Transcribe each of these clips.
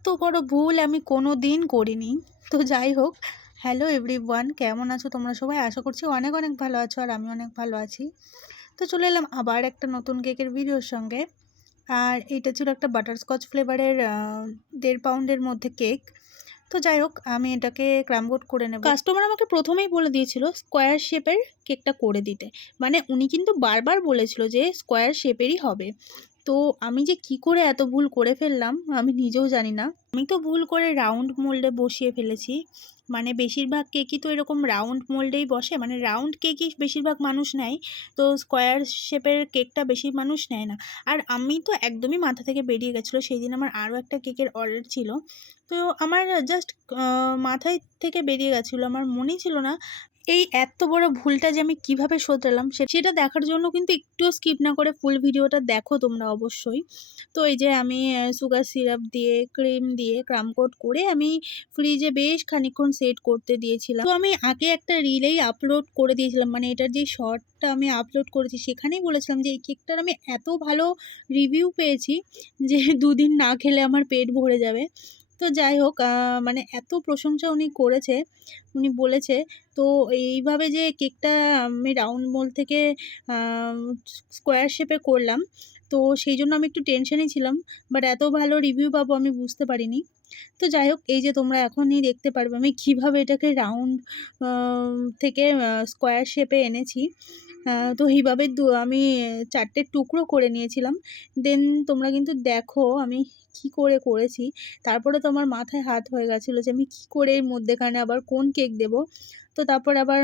এত বড় ভুল আমি কোনো দিন করিনি। তো যাই হোক হ্যালো এভরি ওয়ান কেমন আছো তোমরা সবাই? আশা করছি অনেক অনেক ভালো আছো আর আমি অনেক ভালো আছি। তো চলে এলাম আবার একটা নতুন কেকের ভিডিওর সঙ্গে। আর এটা ছিল একটা বাটারস্কচ ফ্লেভারের দেড় পাউন্ডের মধ্যে কেক তো যাই হোক, আমি এটাকে ক্রামবোর্ড করে নেব। কাস্টমার আমাকে প্রথমেই বলে দিয়েছিল স্কোয়ার শেপের কেকটা করে দিতে। মানে উনি কিন্তু বারবার বলেছিল যে স্কোয়ার শেপেরই হবে। তো আমি যে কি করে এত ভুল করে ফেললাম, আমি নিজেও জানি না। আমি তো ভুল করে রাউন্ড মোল্ডে বসিয়ে ফেলেছি। মানে বেশিরভাগ কেকই তো এরকম রাউন্ড মোল্ডেই বসে। মানে রাউন্ড কেকই বেশিরভাগ মানুষ নেয়। তো স্কোয়ার শেপের কেকটা বেশি মানুষ নেয় না। আর আমি তো একদমই মাথা থেকে বেরিয়ে গেছিল। সেই দিন আমার আরও একটা কেকের অর্ডার ছিল। তো আমার জাস্ট মাথায় থেকে বেরিয়ে গেছিল। আমার মনেই ছিল না এই এত বড় ভুলটা যে আমি কীভাবে শোধরালাম সেটা দেখার জন্য কিন্তু একটুও স্কিপ না করে ফুল ভিডিওটা দেখো তোমরা অবশ্যই। তো এই যে আমি সুগার সিরাপ দিয়ে ক্রিম দিয়ে ক্রামকোট করে আমি ফ্রিজে বেশ খানিক্ষণ সেট করতে দিয়েছিলাম। তো আমি আগে একটা রিলেই আপলোড করে দিয়েছিলাম মানে এটার যে শর্টটা আমি আপলোড করেছি সেখানেই বলেছিলাম যে এই কেকটার আমি এত ভালো রিভিউ পেয়েছি যে দুদিন না খেলে আমার পেট ভরে যাবে। তো যাই হোক মানে এত প্রশংসা উনি করেছে, উনি বলেছে, তো এইভাবে যে কেকটা আমি রাউন্ড মোল থেকে স্কোয়ার শেপে করলাম, তো সেই জন্য আমি একটু টেনশনেই ছিলাম বাট এত ভালো রিভিউ পাবো আমি বুঝতে পারিনি। তো যাই হোক, এই যে তোমরা এখনই দেখতে পারবে, আমি কীভাবে এটাকে রাউন্ড থেকে স্কোয়ার শেপে এনেছি। তো এইভাবে দু, আমি চারটে টুকরো করে নিয়েছিলাম। দেন তোমরা কিন্তু দেখো আমি কি করে করেছি। তারপরে তো আমার মাথায় হাত হয়ে গেছিল যে আমি কি করে এর মধ্যেখানে আবার কোন কেক দেব। তো তারপর আবার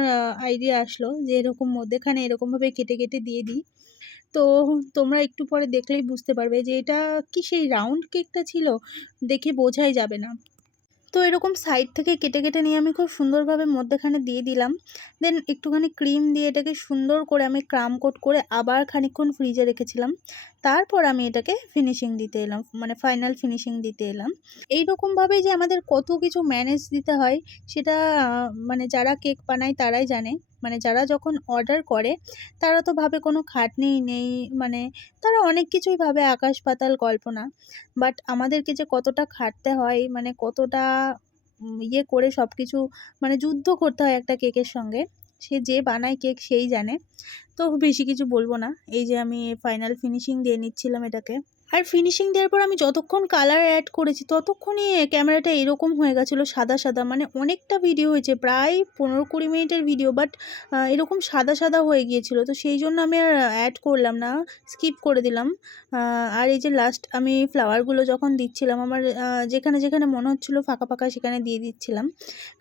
আইডিয়া আসলো যে এরকম মধ্যেখানে এরকমভাবে কেটে কেটে দিয়ে দিই। তো তোমরা একটু পরে দেখলেই বুঝতে পারবে যে এটা কি সেই রাউন্ড কেকটা ছিল? দেখে বোঝাই যাবে না। তো এরকম সাইড থেকে কেটে কেটে নিয়ে আমি খুব সুন্দরভাবে মধ্যেখানে দিয়ে দিলাম। দেন একটুখানি ক্রিম দিয়ে এটাকে সুন্দর করে আমি ক্রাম কোট করে আবার খানিক্ষণ ফ্রিজে রেখেছিলাম। তারপর আমি এটাকে ফিনিশিং দিতে এলাম মানে ফাইনাল ফিনিশিং দিতে এলাম। এই রকমভাবেই যে আমাদের কত কিছু ম্যানেজ দিতে হয়, সেটা মানে যারা কেক বানায় তারাই জানে। মানে যারা যখন অর্ডার করে, তারা তো ভাবে কোনো খাটনি নেই মানে তারা অনেক কিছুই ভাবে আকাশ পাতাল কল্পনা। বাট আমাদেরকে যে কতটা খাটতে হয় মানে কতটা ইয়ে করে সব কিছু মানে যুদ্ধ করতে হয় একটা কেকের সঙ্গে, সে যে বানায় কেক সেই জানে। তো বেশি কিছু বলব না। এই যে আমি ফাইনাল ফিনিশিং দিয়ে নিচ্ছিলাম এটাকে। আর ফিনিশিং দেওয়ার পর আমি যতক্ষণ কালার অ্যাড করেছি ততক্ষণই ক্যামেরাটা এরকম হয়ে গেছিল সাদা সাদা। মানে অনেকটা ভিডিও হয়েছে, প্রায় পনেরো কুড়ি মিনিটের ভিডিও বাট এরকম সাদা সাদা হয়ে গিয়েছিল। তো সেই জন্য আমি আর অ্যাড করলাম না স্কিপ করে দিলাম। আর এই যে লাস্ট আমি ফ্লাওয়ারগুলো যখন দিচ্ছিলাম, আমার যেখানে যেখানে মনে হচ্ছিল ফাঁকা ফাঁকা সেখানে দিয়ে দিচ্ছিলাম।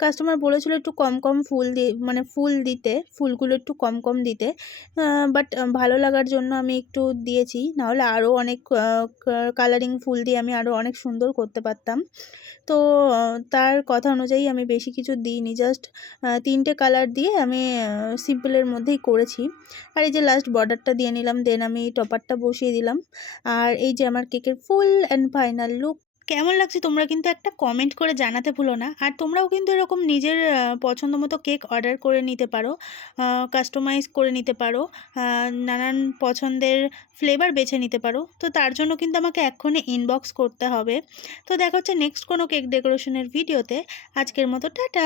কাস্টমার বলেছিল একটু কম কম ফুল দিয়ে মানে ফুল দিতে, ফুলগুলো একটু কম কম দিতে। বাট ভালো লাগার জন্য আমি একটু দিয়েছি। নাহলে আরও অনেক কালারিং ফুল দিয়ে আমি আরও অনেক সুন্দর করতে পারতাম। তো তার কথা অনুযায়ী আমি বেশি কিছু দিইনি জাস্ট তিনটে কালার দিয়ে আমি সিম্পলের মধ্যেই করেছি। আর এই যে লাস্ট বর্ডারটা দিয়ে নিলাম দেন আমি টপারটা বসিয়ে দিলাম। আর এই যে আমার কেকের ফুল অ্যান্ড ফাইনাল লুক কেমন লাগছে? তোমরা কিন্তু একটা কমেন্ট করে জানাতে ভুলো না। আর তোমরাও কিন্তু এরকম নিজের পছন্দ মতো কেক অর্ডার করে নিতে পারো কাস্টমাইজ করে নিতে পারো নানান পছন্দের ফ্লেভার বেছে নিতে পারো। তো তার জন্য কিন্তু আমাকে এক্ষুনি ইনবক্স করতে হবে। তো দেখা হচ্ছে নেক্সট কোনো কেক ডেকোরেশনের ভিডিওতে আজকের মতো টাটা!